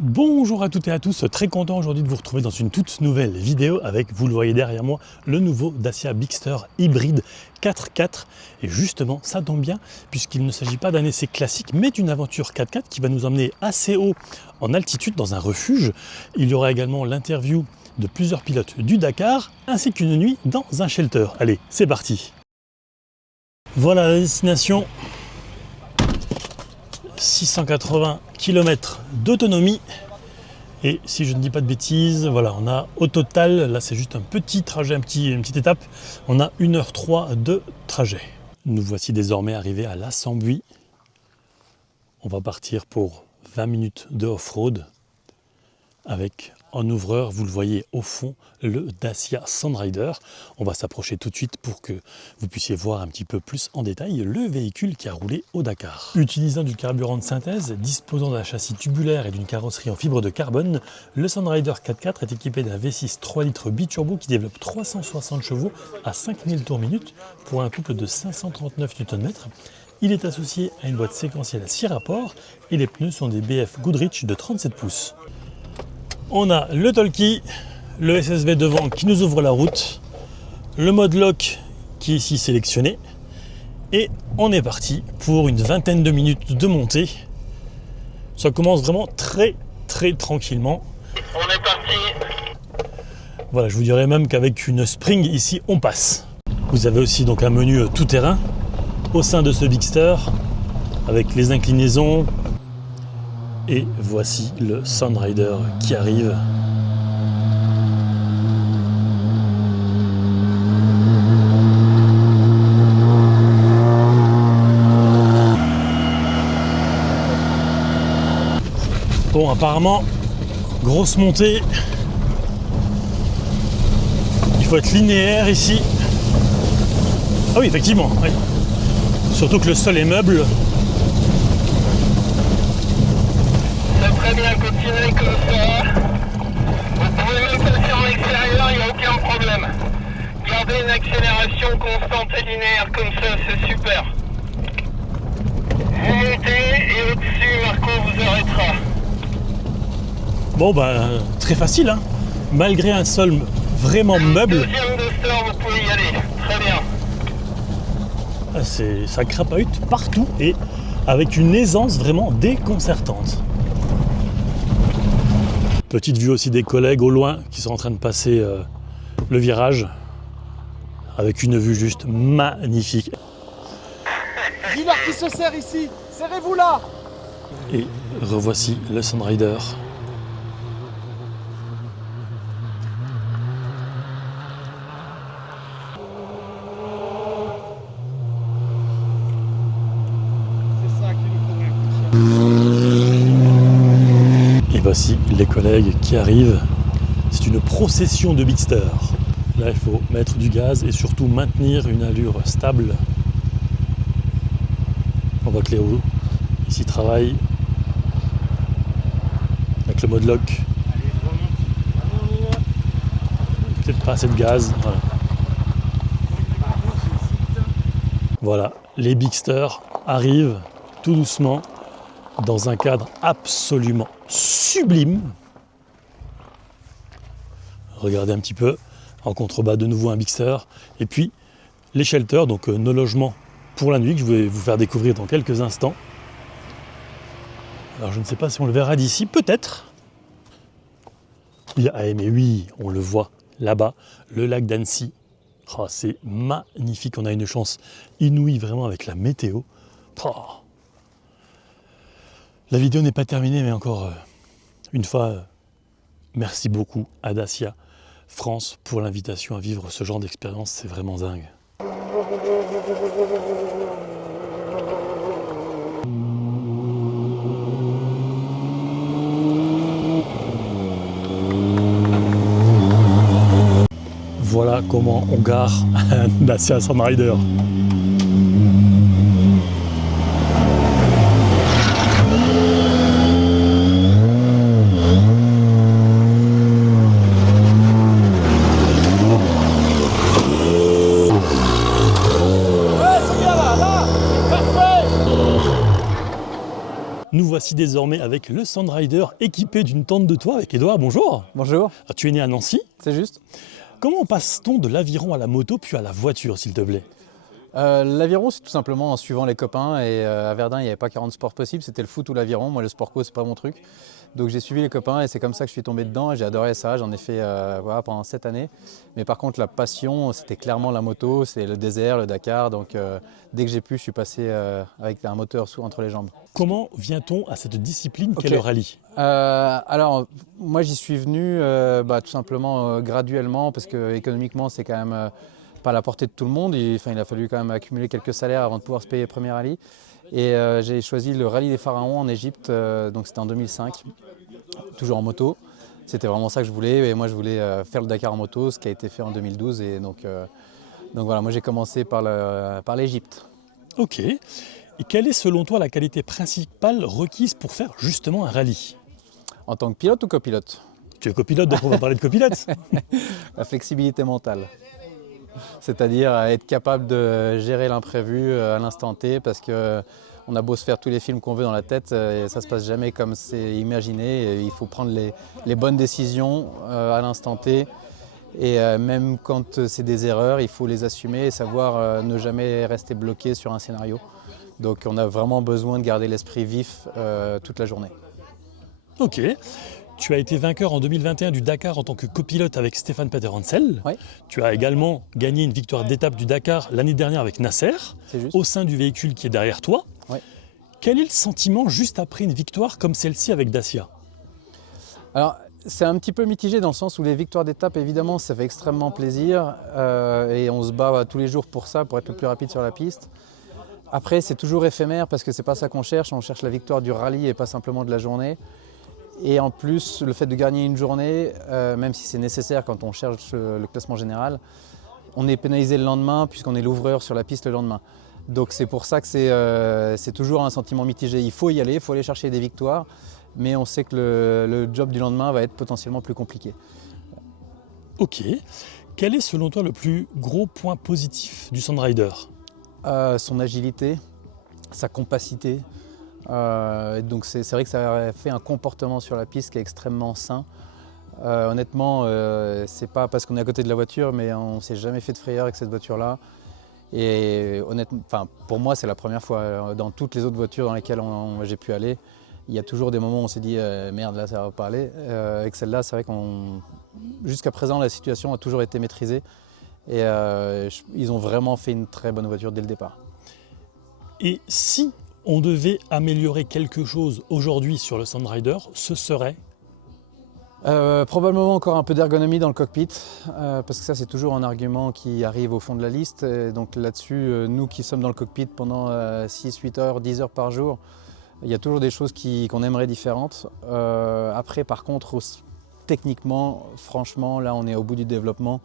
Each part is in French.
Bonjour à toutes et à tous, très content aujourd'hui de vous retrouver dans une toute nouvelle vidéo avec, vous le voyez derrière moi, le nouveau Dacia Bigster hybride 4x4. Et justement, ça tombe bien, puisqu'il ne s'agit pas d'un essai classique, mais d'une aventure 4x4 qui va nous emmener assez haut en altitude dans un refuge. Il y aura également l'interview de plusieurs pilotes du Dakar, ainsi qu'une nuit dans un shelter. Allez, c'est parti! Voilà la destination. 680 km d'autonomie et si je ne dis pas de bêtises, voilà, on a au total, là c'est juste un petit trajet, une petite étape, on a 1h03 de trajet. Nous voici désormais arrivés à La Sambuie. On va partir pour 20 minutes de off-road avec en ouvreur, vous le voyez au fond, le Dacia Sandrider. On va s'approcher tout de suite pour que vous puissiez voir un petit peu plus en détail le véhicule qui a roulé au Dakar. Utilisant du carburant de synthèse, disposant d'un châssis tubulaire et d'une carrosserie en fibre de carbone, le Sandrider 4x4 est équipé d'un V6 3 litres biturbo qui développe 360 chevaux à 5000 tours minute pour un couple de 539 Nm. Il est associé à une boîte séquentielle à 6 rapports et les pneus sont des BF Goodrich de 37 pouces. On a le talkie, le SSV devant qui nous ouvre la route, le mode lock qui est ici sélectionné et on est parti pour une vingtaine de minutes de montée. Ça commence vraiment très tranquillement. On est parti. Voilà, je vous dirais même qu'avec une Spring ici on passe. Vous avez aussi donc un menu tout terrain au sein de ce Bigster avec les inclinaisons. Et voici le Sandrider qui arrive. Bon, apparemment, grosse montée. Il faut être linéaire ici. Ah oui, effectivement. Oui. Surtout que le sol est meuble. Très bien, continuez comme ça. Vous pouvez même passer en extérieur, il n'y a aucun problème. Gardez une accélération constante et linéaire comme ça, c'est super. Vous montez et au-dessus, Marco vous arrêtera. Bon, bah, très facile, hein. Malgré un sol vraiment meuble. Deuxième booster, vous pouvez y aller. Très bien. Ça crapahute partout et avec une aisance vraiment déconcertante. Petite vue aussi des collègues au loin qui sont en train de passer le virage avec une vue juste magnifique. Villard qui se serre ici, serrez-vous là. Et revoici le Sandrider. C'est ça qui nous faut. Et voici les collègues qui arrivent. C'est une procession de Bigster. Là, il faut mettre du gaz et surtout maintenir une allure stable. On voit que Léo ici travaille avec le mode lock. Peut-être pas assez de gaz. Voilà, les Bigster arrivent tout doucement dans un cadre absolument sublime. Regardez un petit peu, en contrebas de nouveau un Bigster. Et puis les shelters, donc nos logements pour la nuit, que je vais vous faire découvrir dans quelques instants. Alors je ne sais pas si on le verra d'ici, peut-être. Mais oui, on le voit là-bas, le lac d'Annecy. Oh, c'est magnifique, on a une chance inouïe vraiment avec la météo. Oh. La vidéo n'est pas terminée, mais encore une fois, merci beaucoup à Dacia France pour l'invitation à vivre ce genre d'expérience, c'est vraiment dingue. Voilà comment on gare un Dacia Sandrider. voici désormais avec le Sandrider équipé d'une tente de toit avec Édouard. Bonjour. Bonjour, Tu es né à Nancy. c'est juste. Comment passe-t-on de l'aviron à la moto puis à la voiture, s'il te plaît? L'aviron, c'est tout simplement en suivant les copains. Et à Verdun, il n'y avait pas 40 sports possibles, c'était le foot ou l'aviron. Moi, le sport co, c'est pas mon truc. Donc j'ai suivi les copains et c'est comme ça que je suis tombé dedans. Et j'ai adoré ça, j'en ai fait voilà, pendant 7 années. Mais par contre, la passion, c'était clairement la moto, c'est le désert, le Dakar. Donc dès que j'ai pu, je suis passé avec un moteur entre les jambes. Comment vient-on à cette discipline qu'est Ok. le rallye? Alors, moi, j'y suis venu tout simplement graduellement parce que économiquement, c'est quand même pas à la portée de tout le monde. Il a fallu quand même accumuler quelques salaires avant de pouvoir se payer le premier rallye. Et j'ai choisi le rallye des Pharaons en Égypte, donc c'était en 2005, toujours en moto. C'était vraiment ça que je voulais. Et moi, je voulais faire le Dakar en moto, ce qui a été fait en 2012. Et donc voilà, moi, j'ai commencé par l'Égypte. Ok. Et quelle est selon toi la qualité principale requise pour faire justement un rallye? En tant que pilote ou copilote? Tu es copilote, donc on va parler de copilote. La flexibilité mentale. C'est-à-dire être capable de gérer l'imprévu à l'instant T, parce qu'on a beau se faire tous les films qu'on veut dans la tête, et ça ne se passe jamais comme c'est imaginé. Et il faut prendre les bonnes décisions à l'instant T. Et même quand c'est des erreurs, il faut les assumer et savoir ne jamais rester bloqué sur un scénario. Donc on a vraiment besoin de garder l'esprit vif toute la journée. Ok. Tu as été vainqueur en 2021 du Dakar en tant que copilote avec Stéphane Peter Hansel. Oui. Tu as également gagné une victoire d'étape du Dakar l'année dernière avec Nasser, C'est juste. au sein du véhicule qui est derrière toi. Oui. Quel est le sentiment juste après une victoire comme celle-ci avec Dacia? Alors, c'est un petit peu mitigé dans le sens où les victoires d'étape, évidemment, ça fait extrêmement plaisir et on se bat tous les jours pour ça, pour être le plus rapide sur la piste. Après, c'est toujours éphémère parce que c'est pas ça qu'on cherche. On cherche la victoire du rallye et pas simplement de la journée. Et en plus, le fait de gagner une journée, même si c'est nécessaire quand on cherche le classement général, on est pénalisé le lendemain puisqu'on est l'ouvreur sur la piste le lendemain. Donc c'est pour ça que c'est toujours un sentiment mitigé. Il faut y aller, il faut aller chercher des victoires, mais on sait que le job du lendemain va être potentiellement plus compliqué. Ok. Quel est selon toi le plus gros point positif du Sandrider? Son agilité, sa compacité. Donc c'est vrai que ça fait un comportement sur la piste qui est extrêmement sain. Honnêtement, c'est pas parce qu'on est à côté de la voiture, mais on ne s'est jamais fait de frayeur avec cette voiture-là. Et honnêtement, pour moi, c'est la première fois. Dans toutes les autres voitures dans lesquelles j'ai pu aller, il y a toujours des moments où on s'est dit merde, là ça va pas aller. Avec celle-là, c'est vrai jusqu'à présent, la situation a toujours été maîtrisée. Et ils ont vraiment fait une très bonne voiture dès le départ. Et si on devait améliorer quelque chose aujourd'hui sur le Sandrider, ce serait? Probablement encore un peu d'ergonomie dans le cockpit, parce que ça c'est toujours un argument qui arrive au fond de la liste. Et donc là-dessus, nous qui sommes dans le cockpit pendant 6, 8 heures, 10 heures par jour, il y a toujours des choses qu'on aimerait différentes. Après par contre, techniquement, franchement, là on est au bout du développement.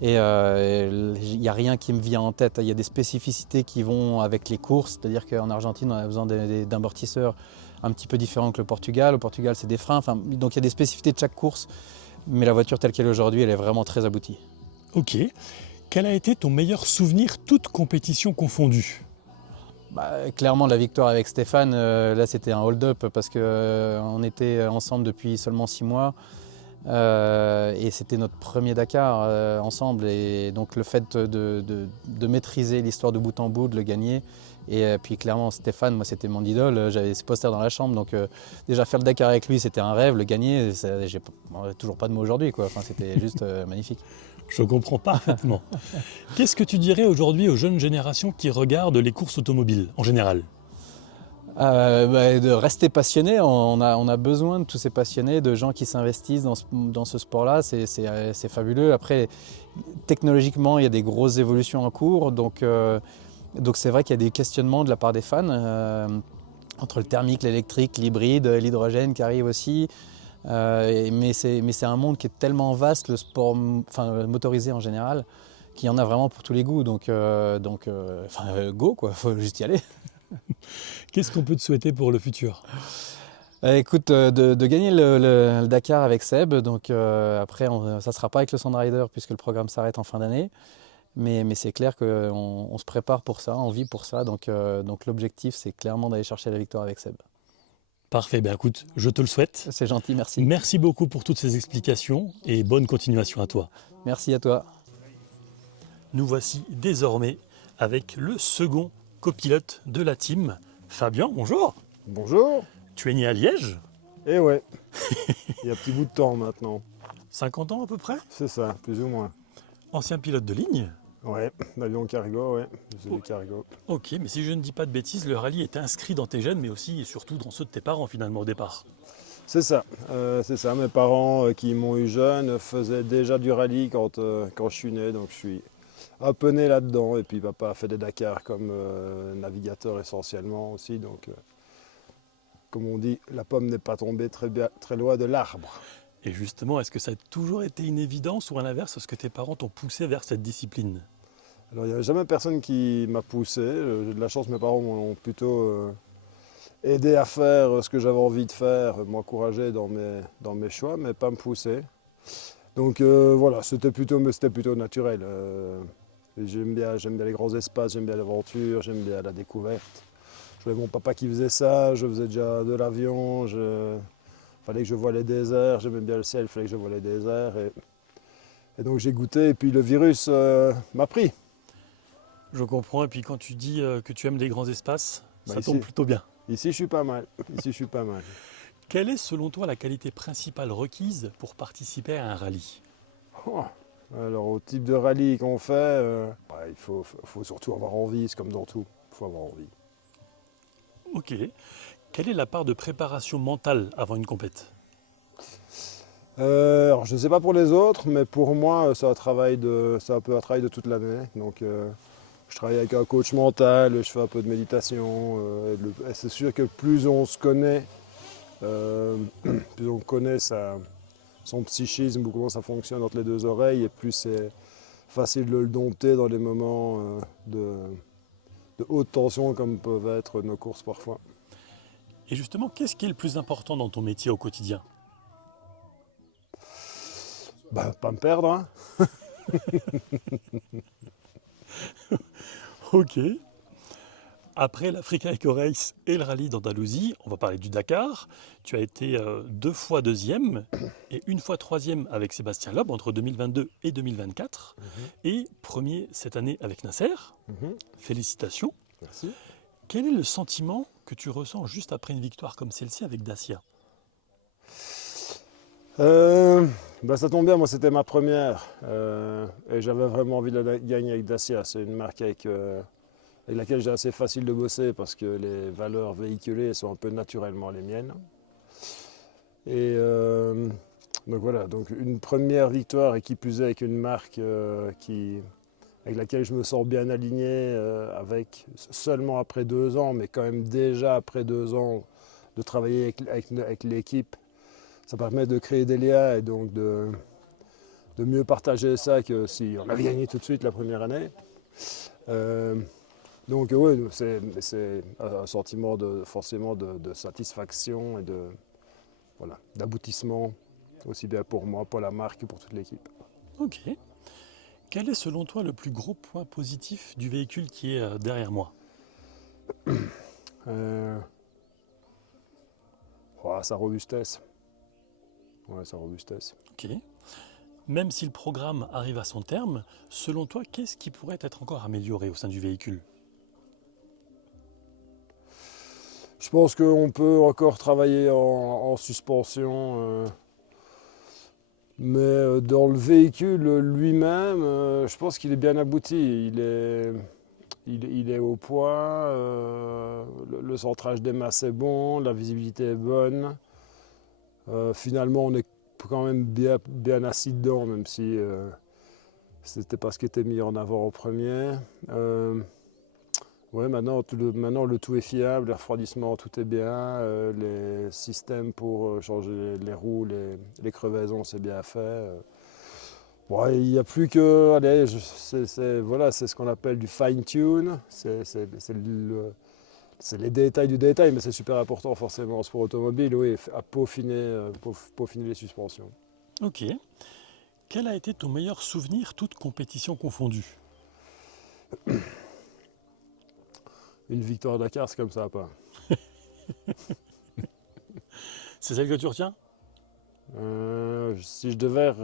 Et il n'y a rien qui me vient en tête. Il y a des spécificités qui vont avec les courses, c'est-à-dire qu'en Argentine, on a besoin d'amortisseurs un petit peu différents que le Portugal. Au Portugal, c'est des freins. Donc il y a des spécificités de chaque course, mais la voiture telle qu'elle est aujourd'hui, elle est vraiment très aboutie. Ok. Quel a été ton meilleur souvenir, toute compétition confondue? Clairement, la victoire avec Stéphane, là c'était un hold-up parce qu'on était ensemble depuis seulement 6 mois. Et c'était notre premier Dakar ensemble, et donc le fait de maîtriser l'histoire de bout en bout, de le gagner, et puis clairement Stéphane, moi c'était mon idole, j'avais ses posters dans la chambre, donc déjà faire le Dakar avec lui c'était un rêve, le gagner, j'ai toujours pas de mots aujourd'hui quoi. C'était juste magnifique. Je comprends parfaitement. Qu'est-ce que tu dirais aujourd'hui aux jeunes générations qui regardent les courses automobiles en général? De rester passionné, on a besoin de tous ces passionnés, de gens qui s'investissent dans ce sport-là, c'est fabuleux. Après, technologiquement, il y a des grosses évolutions en cours, donc c'est vrai qu'il y a des questionnements de la part des fans, entre le thermique, l'électrique, l'hybride, l'hydrogène qui arrive aussi. Mais c'est un monde qui est tellement vaste, le sport motorisé en général, qu'il y en a vraiment pour tous les goûts, donc go quoi, faut juste y aller. Qu'est-ce qu'on peut te souhaiter pour le futur? Écoute, de gagner le Dakar avec Seb, donc après ça ne sera pas avec le Sandrider puisque le programme s'arrête en fin d'année, mais c'est clair qu'on se prépare pour ça, on vit pour ça, donc l'objectif c'est clairement d'aller chercher la victoire avec Seb. Parfait, ben écoute, je te le souhaite. C'est gentil, merci. Merci beaucoup pour toutes ces explications et bonne continuation à toi. Merci à toi. Nous voici désormais avec le second copilote de la team, Fabien, bonjour. Bonjour. Tu es né à Liège, Eh ouais, il y a un petit bout de temps maintenant. 50 ans à peu près, C'est ça, plus ou moins. ancien pilote de ligne. Ouais, l'avion cargo, ouais, c'est du cargo. Ok, mais si je ne dis pas de bêtises, le rallye est inscrit dans tes gènes, mais aussi et surtout dans ceux de tes parents finalement au départ. C'est ça. Mes parents qui m'ont eu jeune faisaient déjà du rallye quand je suis né, donc je suis un peu né là-dedans. Et puis papa a fait des Dakar comme navigateur essentiellement aussi, donc comme on dit, la pomme n'est pas tombée très loin de l'arbre. Et justement, est-ce que ça a toujours été une évidence ou à l'inverse, est-ce que tes parents t'ont poussé vers cette discipline? Alors il n'y avait jamais personne qui m'a poussé. J'ai de la chance, mes parents m'ont plutôt aidé à faire ce que j'avais envie de faire, m'encourager dans mes choix, mais pas me pousser. Donc voilà, c'était plutôt naturel. J'aime bien les grands espaces, j'aime bien l'aventure, j'aime bien la découverte. Je voyais mon papa qui faisait ça, je faisais déjà de l'avion, fallait que je voie les déserts, j'aimais bien le ciel, il fallait que je voie les déserts. Et donc j'ai goûté et puis le virus m'a pris. Je comprends, et puis quand tu dis que tu aimes les grands espaces, Bah, ça ici. tombe plutôt bien. Ici je suis pas mal. Quelle est selon toi la qualité principale requise pour participer à un rallye? Oh, alors au type de rallye qu'on fait, il faut surtout avoir envie, c'est comme dans tout, il faut avoir envie. Ok. Quelle est la part de préparation mentale avant une compète? Alors, je ne sais pas pour les autres, mais pour moi, c'est un travail de toute l'année. Donc, je travaille avec un coach mental, je fais un peu de méditation. Et c'est sûr que plus on se connaît, plus on connaît son psychisme ou comment ça fonctionne entre les deux oreilles, et plus c'est facile de le dompter dans les moments de haute tension comme peuvent être nos courses parfois. Et justement, qu'est-ce qui est le plus important dans ton métier au quotidien? Bah, pas me perdre, hein. Ok. Après l'Africa Eco Race et le rallye d'Andalousie, on va parler du Dakar. Tu as été 2 fois deuxième et 1 fois troisième avec Sébastien Loeb entre 2022 et 2024. Et premier cette année avec Nasser. Félicitations. Merci. Quel est le sentiment que tu ressens juste après une victoire comme celle-ci avec Dacia? Ça tombe bien, moi c'était ma première et j'avais vraiment envie de la gagner avec Dacia. C'est une marque avec laquelle j'ai assez facile de bosser parce que les valeurs véhiculées sont un peu naturellement les miennes. Et donc voilà, donc une première victoire et qui plus est avec une marque avec laquelle je me sens bien aligné, avec seulement après 2 ans, mais quand même déjà après 2 ans de travailler avec l'équipe. Ça permet de créer des liens et donc de mieux partager ça que si on avait gagné tout de suite la première année. Donc oui, c'est un sentiment forcément de satisfaction et d'aboutissement, aussi bien pour moi, pour la marque que pour toute l'équipe. Ok. Quel est selon toi le plus gros point positif du véhicule qui est derrière moi? Sa robustesse. Ouais, sa robustesse. Ok. Même si le programme arrive à son terme, selon toi, qu'est-ce qui pourrait être encore amélioré au sein du véhicule? Je pense qu'on peut encore travailler en suspension, mais dans le véhicule lui-même, je pense qu'il est bien abouti. Il est au point, le centrage des masses est bon, la visibilité est bonne. Finalement, on est quand même bien assis dedans, même si c'était pas ce qui était mis en avant au premier. Maintenant le tout est fiable, les refroidissements, tout est bien, les systèmes pour changer les roues, les crevaisons, c'est bien fait. Il n'y a plus que, allez, c'est ce qu'on appelle du fine-tune, c'est les détails du détail, mais c'est super important forcément en sport automobile, oui, à peaufiner les suspensions. Ok. Quel a été ton meilleur souvenir, toute compétition confondue? Une victoire Dakar, c'est comme ça, pas. C'est celle que tu retiens? Si je devais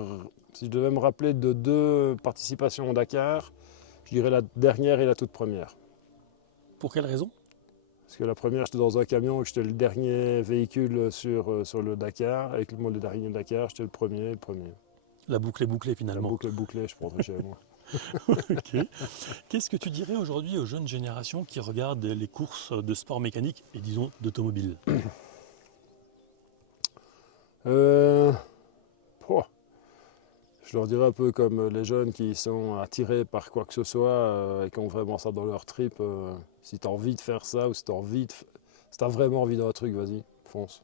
me rappeler de 2 participations au Dakar, je dirais la dernière et la toute première. Pour quelle raison? Parce que la première, j'étais dans un camion et j'étais le dernier véhicule sur le Dakar. Avec le dernier Dakar, j'étais le premier. La boucle est bouclée La finalement. boucle est bouclée, je prendrais chez moi. Ok. Qu'est-ce que tu dirais aujourd'hui aux jeunes générations qui regardent les courses de sport mécanique et disons d'automobile? Je leur dirais un peu comme les jeunes qui sont attirés par quoi que ce soit et qui ont vraiment ça dans leur trip. Si tu as envie de faire ça ou si tu as vraiment envie d'un truc, vas-y, fonce.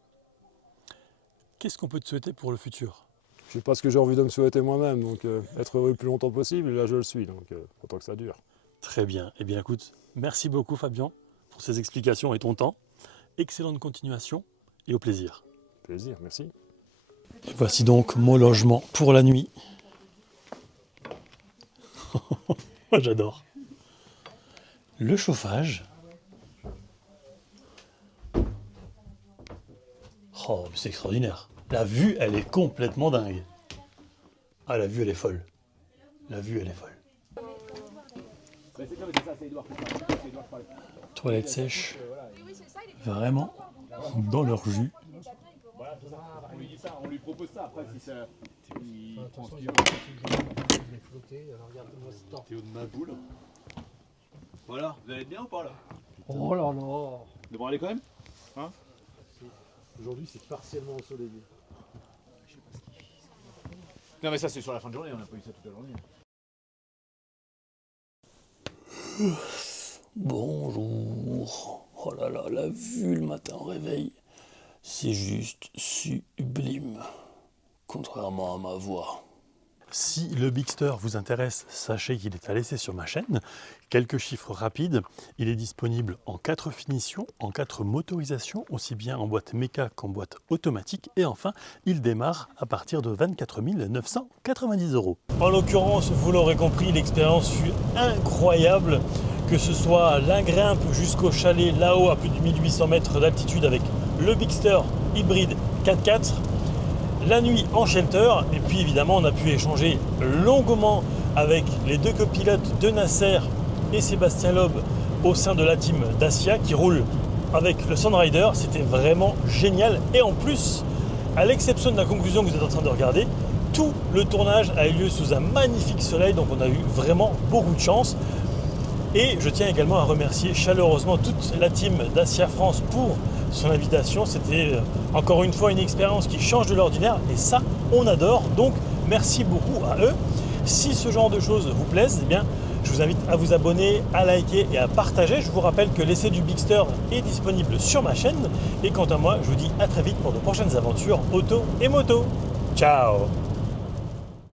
Qu'est-ce qu'on peut te souhaiter pour le futur? Je sais pas ce que j'ai envie de me souhaiter moi-même, donc être heureux le plus longtemps possible, et là je le suis, donc autant que ça dure. Très bien. Eh bien écoute, merci beaucoup Fabien pour ces explications et ton temps. Excellente continuation et au plaisir. Plaisir, merci. Et voici donc mon logement pour la nuit. Moi j'adore. Le chauffage. Oh, c'est extraordinaire. La vue, elle est complètement dingue. Ah, la vue, elle est folle. La vue, elle est folle. Toilettes sèches. Vraiment dans leur jus. On lui propose ça après si ça. Théo de ma boule. Voilà, vous allez bien ou pas là? Oh là là. Devant aller quand même? Hein? Aujourd'hui c'est partiellement ensoleillé. Non mais ça c'est sur la fin de journée, on n'a pas eu ça toute la journée. Bonjour. Oh là là, la vue le matin au réveil, c'est juste sublime. Contrairement à ma voix. Si le Bigster vous intéresse, sachez qu'il est à laisser sur ma chaîne. Quelques chiffres rapides. Il est disponible en 4 finitions, en 4 motorisations, aussi bien en boîte méca qu'en boîte automatique. Et enfin, il démarre à partir de 24 990 €. En l'occurrence, vous l'aurez compris, l'expérience fut incroyable. Que ce soit la grimpe jusqu'au chalet là-haut à plus de 1800 mètres d'altitude avec le Bigster hybride 4x4. La nuit en shelter, et puis évidemment on a pu échanger longuement avec les 2 copilotes de Nasser et Sébastien Loeb au sein de la team Dacia qui roule avec le Sunrider. C'était vraiment génial, et en plus, à l'exception de la conclusion que vous êtes en train de regarder, tout le tournage a eu lieu sous un magnifique soleil, donc on a eu vraiment beaucoup de chance. Et je tiens également à remercier chaleureusement toute la team Dacia France pour son invitation. C'était encore une fois une expérience qui change de l'ordinaire, et ça, on adore. Donc merci beaucoup à eux. Si ce genre de choses vous plaisent, eh bien, je vous invite à vous abonner, à liker et à partager. Je vous rappelle que l'essai du Bigster est disponible sur ma chaîne. Et quant à moi, je vous dis à très vite pour de prochaines aventures auto et moto. Ciao!